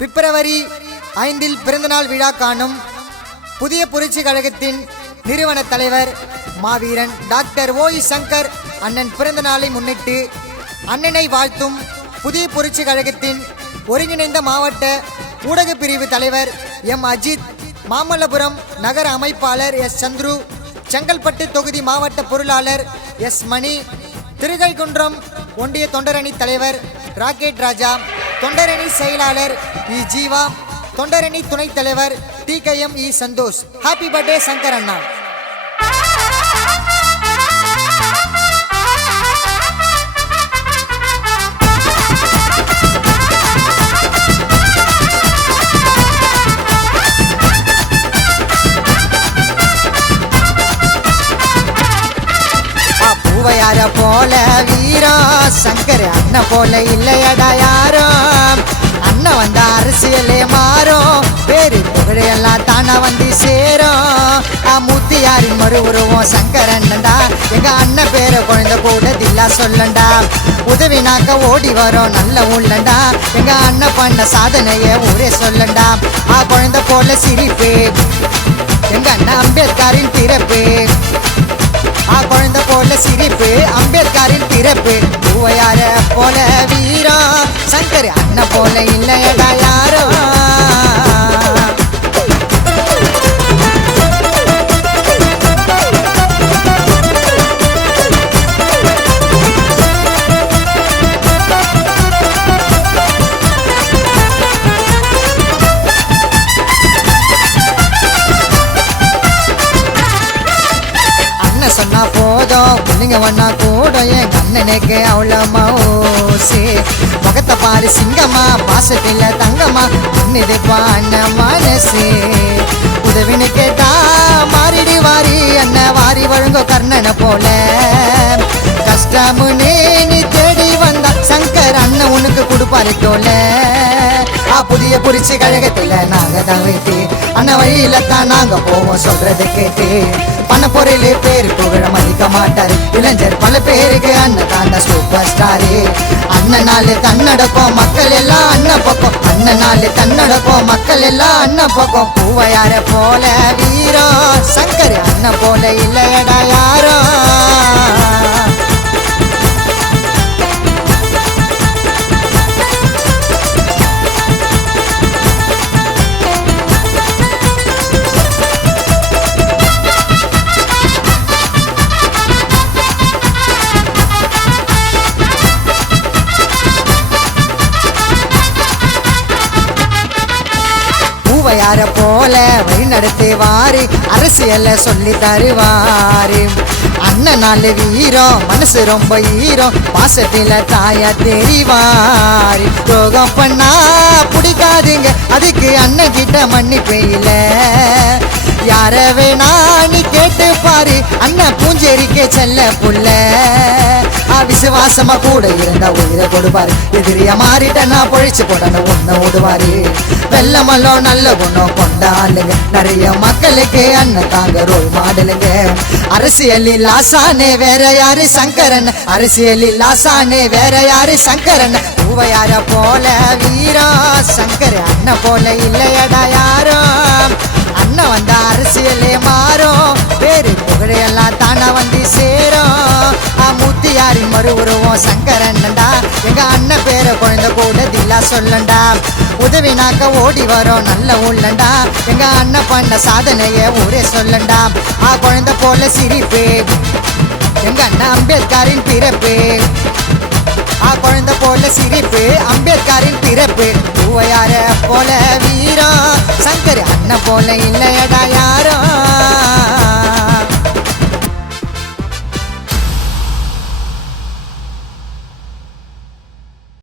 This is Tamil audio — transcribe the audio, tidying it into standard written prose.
பிப்ரவரி 5 பிறந்தநாள் விழா காணும் புதிய புரட்சி கழகத்தின் நிறுவன தலைவர் மாவீரன் டாக்டர் ஓ. சங்கர் அண்ணன் பிறந்த நாளை முன்னிட்டு அண்ணனை வாழ்த்தும் புதிய புரட்சி கழகத்தின் ஒருங்கிணைந்த மாவட்ட ஊடக பிரிவு தலைவர் எம். அஜித், மாமல்லபுரம் நகர அமைப்பாளர் எஸ். சந்துரு, செங்கல்பட்டு தொகுதி மாவட்ட பொருளாளர் எஸ். மணி, திருகைகுன்றம் ஒன்றிய தொண்டரணி தலைவர் ராக்கெட் ராஜா, தொண்டரணி செயலாளர் இ. ஜீவா, தொண்டரணி துணைத் தலைவர் TKM இ. சந்தோஷ். ஹாப்பி பர்த்டே சங்கர் அண்ணா. பூவையார போல வீரம் சங்கர் அண்ணன் போல இல்லையடா யாரும். அண்ணன் வந்த அரசியலே மாறும், பேரு புகழையெல்லாம் தானா வந்து சேரும். மூத்தியாரின் மறு உருவம் சங்கர் அண்ணன்டா, எங்க அண்ணன் பேரை குழந்தை கூட தில்லா சொல்லண்டா. உதவினாக்க ஓடி வரும் நல்ல உள்ளண்டா, எங்க அண்ணன் பண்ண சாதனைய ஊரே சொல்லண்டா. குழந்தை போல சிரிப்பு எங்க அண்ணன் அம்பேத்கரின் பிறப்பு. குழந்தை போல சிரிப்பு அம்பேத்கரின் பிறப்பு. பூவையார போல வீரம் சங்கர் அண்ணன் போல இல்லையடா யாரோ. சொன்னா போதும் புள்ளிங்க வண்ணா கூட என் கண்ணனுக்கு அவ்வளோ மவுசி. முகத்தை பாரு சிங்கம்மா, பாசத்தில் தங்கம்மா, இன்னிதுப்பா அண்ணன் மனசு. உதவின்னு கேட்டா மாறிடி வாரி அண்ணன் வாரி வழங்கோ கர்ணனை போல. கஷ்டமுன்னு நீ தேடி வந்தா சங்கர் அண்ணன் உனக்கு கொடுப்பாரு தோல. புதிய புரட்சி கழகத்துல நாங்க தான் வைத்து அண்ணன் வழியில தான் நாங்க போவோம் சொல்றது கேட்டு. பண பொருளே பேரு புகழ மதிக்க மாட்டாரு இளைஞர் பல பேருக்கு அண்ணன் தாண்ட சூப்பர் ஸ்டாரு. அண்ணனாலே தன்னடக்கும் மக்கள் எல்லாம் அண்ணன் பக்கம், அண்ணனாலே தன்னடக்கும் மக்கள் எல்லாம் அண்ணன் பக்கம். பூவையார போல வீரம் சங்கர் அண்ணன் போல இல்லையடா யாரோ. பூவையார போல வழி நடத்துவாரு, அரசியல்ல சொல்லி தருவாரு. அண்ணனால வீரம் மனசு ரொம்ப ஈரம், பாசத்தில தாயா தெரிவாரு. துரோகம் பண்ணா பிடிக்காதுங்க, அதுக்கு அண்ணன் கிட்ட மன்னிப்பே இல்ல. யார வேணா நீ கேட்டு பாரு, அண்ணன் பூஞ்சேரிக்கே செல்ல புள்ள. விசுவாசமா கூட இருந்தா உயிரை கொடுப்பாரு, எதிரிய மாறிட்டா பொழிச்சு போடணும் ஒன்ன ஓடுவாரு. வெள்ளமல்லோ நல்ல குணம் கொண்டாளுங்க, நிறைய மக்களுக்கு அண்ணன் தாங்க ரோல் மாடலுங்க. அரசியலில் ஆசானே வேற யாரு சங்கரன், அரசியலில் ஆசானே வேற யாரு சங்கரன். பூவையார போல வீரம் சங்கர் அண்ணன் போல இல்லையடா யாரோ. அண்ணன் வந்த அரசியலே மாறும், பேரு புகழையெல்லாம் தானா வந்து சேரும். மூத்தியாரின் மறு உருவம் சங்கர் அண்ணன்டா, எங்க அண்ணன் பேரை குழந்தை கூட தில்லா சொல்லண்டா. உதவினாக்க ஓடி வரும் நல்ல உள்ளண்டா, எங்க அண்ணன் பண்ண சாதனைய ஊரே சொல்லண்டா. குழந்தை போல சிரிப்பு எங்க அண்ணன் அம்பேத்கரின் பிறப்பு. குழந்தை போல சிரிப்பு அம்பேத்கரின் பிறப்பு. பூவையார போல வீரம் சங்கர் அண்ணன் போல இல்லையடா யாரோ.